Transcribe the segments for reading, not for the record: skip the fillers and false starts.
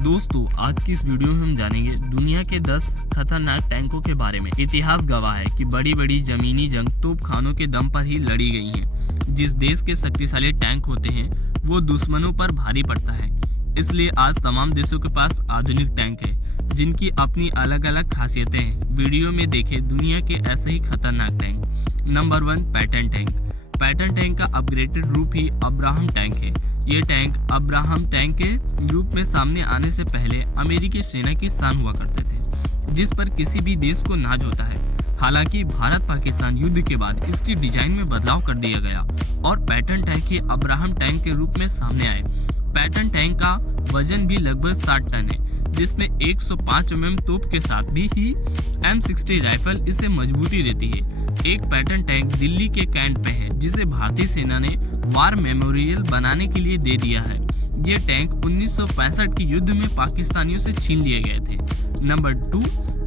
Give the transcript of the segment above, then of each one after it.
दोस्तों, आज की इस वीडियो में हम जानेंगे दुनिया के 10 खतरनाक टैंकों के बारे में। इतिहास गवाह है कि बड़ी बड़ी जमीनी जंग तोपखानों के दम पर ही लड़ी गई हैं। जिस देश के शक्तिशाली टैंक होते हैं वो दुश्मनों पर भारी पड़ता है। इसलिए आज तमाम देशों के पास आधुनिक टैंक है जिनकी अपनी अलग अलग खासियतें हैं। वीडियो में देखें दुनिया के ऐसे ही खतरनाक tank. Number 1, Patton tank. Patton tank का अपग्रेडेड रूप ही अब्राहम टैंक है। ये टैंक अब्राहम टैंक के रूप में सामने आने से पहले अमेरिकी सेना की शान हुआ करते थे, जिस पर किसी भी देश को नाज होता है। हालांकि भारत पाकिस्तान युद्ध के बाद इसकी डिजाइन में बदलाव कर दिया गया और पैटर्न टैंक ही अब्राहम टैंक के रूप में सामने आए। पैटर्न टैंक का वजन भी लगभग 60 टन है, जिसमें 105 mm तोप के साथ भी ही M60 राइफल इसे मजबूती देती है। एक पैटर्न टैंक दिल्ली के कैंट पे है, जिसे भारतीय सेना ने वार मेमोरियल बनाने के लिए दे दिया है। ये टैंक 1965 के युद्ध में पाकिस्तानियों से छीन लिए गए थे। Number 2,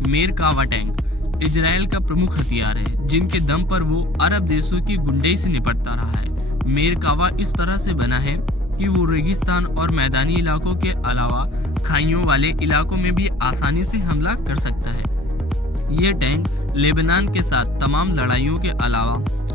मेरकावा tank. इजराइल का प्रमुख हथियार है, जिनके दम पर वो अरब देशों की गुंडई से निपटता रहा है। मेरकावा इस तरह से बना है कि वो रेगिस्तान और मैदानी इलाकों के अलावा खाइयों वाले इलाकों में भी आसानी से हमला कर सकता है। यह टैंक लेबनान के साथ तमाम लड़ाइयों के अलावा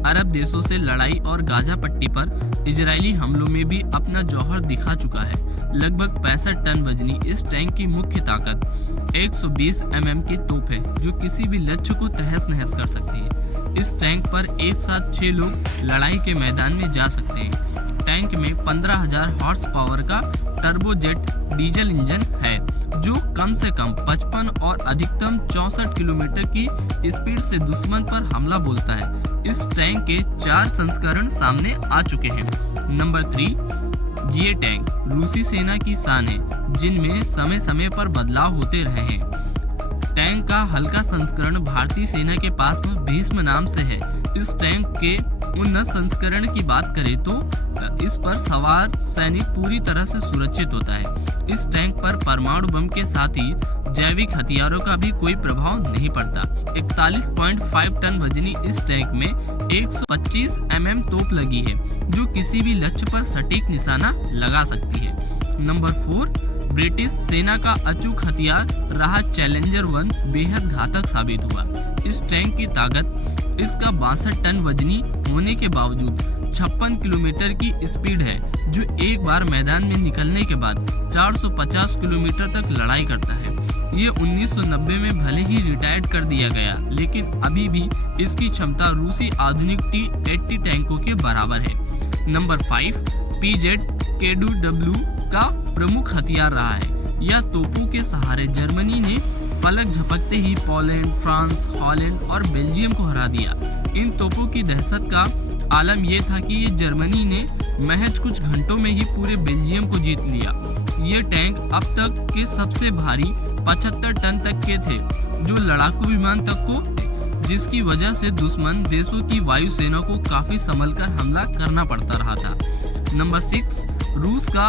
अरब देशों से लड़ाई और गाजा पट्टी पर इजरायली हमलों में भी अपना जौहर दिखा चुका है। लगभग 65 टन वजनी इस टैंक की मुख्य ताकत 120 mm की तोप है, जो किसी भी लक्ष्य को तहस नहस कर सकती है। इस टैंक पर एक साथ 6 लोग लड़ाई के मैदान में जा सकते हैं। टैंक में 15,000 हॉर्स पावर का टर्बोजेट डीजल इंजन है, जो कम से कम 55 और अधिकतम 64 किलोमीटर की स्पीड से दुश्मन पर हमला बोलता है। इस टैंक के 4 संस्करण सामने आ चुके हैं। नंबर 3, ये टैंक रूसी सेना की शान है, जिनमें समय समय पर बदलाव होते रहे हैं। टैंक का हल्का संस्करण भारतीय सेना के पास में भीष्म नाम से है। इस टैंक के उन्नत संस्करण की बात करें तो इस पर सवार सैनिक पूरी तरह से सुरक्षित होता है। इस टैंक पर परमाणु बम के साथ ही जैविक हथियारों का भी कोई प्रभाव नहीं पड़ता। 41.5 टन वजनी इस टैंक में 125 mm तोप लगी है, जो किसी भी लक्ष्य पर सटीक निशाना लगा सकती है। नंबर 4, ब्रिटिश सेना का अचूक हथियार रहा चैलेंजर 1 बेहद घातक साबित हुआ। इस टैंक की ताकत इसका 62 टन वजनी होने के बावजूद 56 किलोमीटर की स्पीड है, जो एक बार मैदान में निकलने के बाद 450 किलोमीटर तक लड़ाई करता है। ये 1990 में भले ही रिटायर्ड कर दिया गया, लेकिन अभी भी इसकी क्षमता रूसी आधुनिक T-80 टैंकों के बराबर है। नंबर 5, PZ-KW का प्रमुख हथियार रहा है। यह तोपों के सहारे जर्मनी ने पलक झपकते ही पोलैंड, फ्रांस, हॉलैंड और बेल्जियम को हरा दिया। इन तोपों की दहशत का आलम यह था कि ये जर्मनी ने महज कुछ घंटों में ही पूरे बेल्जियम को जीत लिया। ये टैंक अब तक के सबसे भारी 75 टन तक के थे, जो लड़ाकू विमान तक को, जिसकी वजह से दुश्मन देशों की वायुसेना को काफी संभल कर हमला करना पड़ता रहा था। नंबर 6, रूस का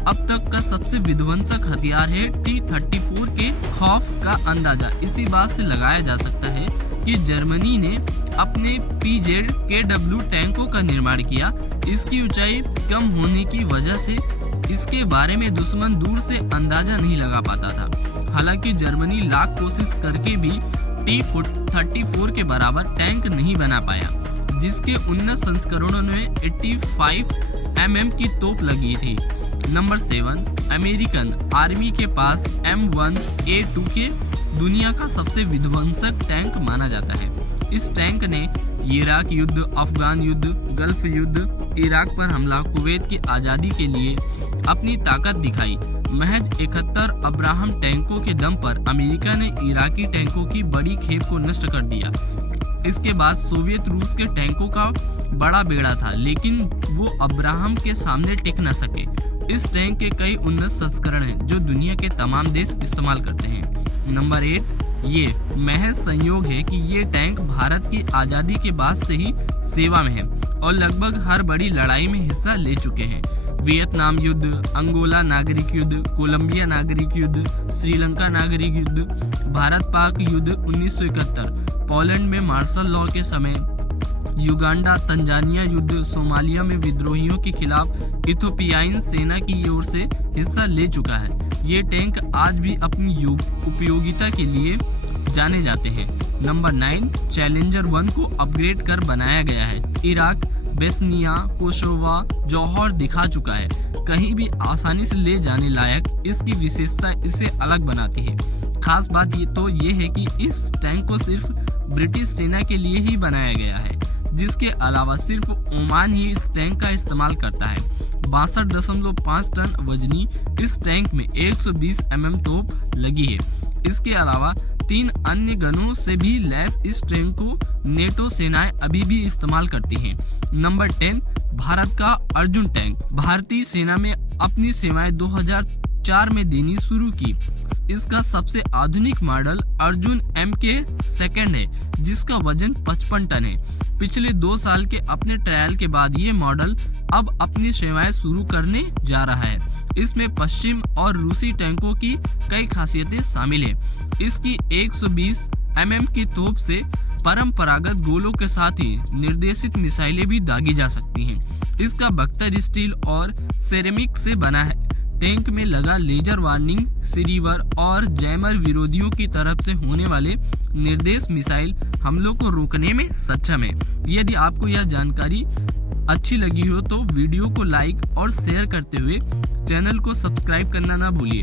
अब तक का सबसे विध्वंसक हथियार है T-34 के खौफ का अंदाजा इसी बात से लगाया जा सकता है कि जर्मनी ने अपने PZ-KW टैंकों का निर्माण किया। इसकी ऊंचाई कम होने की वजह से इसके बारे में दुश्मन दूर से अंदाजा नहीं लगा पाता था। हालांकि जर्मनी लाख कोशिश करके भी T-34 के बराबर टैंक नहीं बना पाया, जिसके उन्नत संस्करणों में 85 mm की तोप लगी थी। नंबर 7, अमेरिकन आर्मी के पास M1A2 के दुनिया का सबसे विध्वंसक टैंक माना जाता है। इस टैंक ने इराक युद्ध, अफगान युद्ध, गल्फ युद्ध, इराक पर हमला, कुवैत की आज़ादी के लिए अपनी ताकत दिखाई। महज 71 अब्राहम टैंकों के दम पर अमेरिका ने इराकी टैंकों की बड़ी खेप को नष्ट कर दिया। इसके बाद सोवियत रूस के टैंकों का बड़ा बेड़ा था, लेकिन वो अब्राहम के सामने टिक न सके। इस टैंक के कई उन्नत संस्करण हैं, जो दुनिया के तमाम देश इस्तेमाल करते हैं। नंबर 8, ये महज संयोग है कि ये टैंक भारत की आज़ादी के बाद से ही सेवा में है और लगभग हर बड़ी लड़ाई में हिस्सा ले चुके हैं। वियतनाम युद्ध, अंगोला नागरिक युद्ध, कोलंबिया नागरिक युद्ध, श्रीलंका नागरिक युद्ध, भारत पाक युद्ध 1971, पोलैंड में मार्शल लॉ के समय, युगांडा तंजानिया युद्ध, सोमालिया में विद्रोहियों के खिलाफ इथोपियाई सेना की ओर से हिस्सा ले चुका है। ये टैंक आज भी अपनी उपयोगिता के लिए जाने जाते हैं। नंबर 9, चैलेंजर 1 को अपग्रेड कर बनाया गया है। इराक, बेस्निया, कोसोवा, जौहर दिखा चुका है। कहीं भी आसानी से ले जाने लायक इसकी विशेषता इसे अलग बनाती है। खास बात ये है कि इस टैंक को सिर्फ ब्रिटिश सेना के लिए ही बनाया गया है, जिसके अलावा सिर्फ ओमान ही इस टैंक का इस्तेमाल करता है। 62.5 टन वजनी इस टैंक में 120 mm तोप लगी है। इसके अलावा 3 अन्य गनों से भी लैस इस टैंक को नेटो सेनाएं अभी भी इस्तेमाल करती हैं। नंबर 10, भारत का अर्जुन टैंक। भारतीय सेना में अपनी सेवाएं 2004 में देनी शुरू की। इसका सबसे आधुनिक मॉडल अर्जुन MK2 है, जिसका वजन 55 टन है। पिछले 2 साल के अपने ट्रायल के बाद ये मॉडल अब अपनी सेवाएं शुरू करने जा रहा है। इसमें पश्चिम और रूसी टैंकों की कई खासियतें शामिल हैं। इसकी 120 mm की तोप से परंपरागत गोलों के साथ ही निर्देशित मिसाइलें भी दागी जा सकती हैं। इसका बख्तर स्टील और सेरेमिक से बना है। टैंक में लगा लेजर वार्निंग रिसीवर और जैमर विरोधियों की तरफ से होने वाले निर्देश मिसाइल हमलों को रोकने में सक्षम है। यदि आपको यह जानकारी अच्छी लगी हो तो वीडियो को लाइक और शेयर करते हुए चैनल को सब्सक्राइब करना ना भूलिए।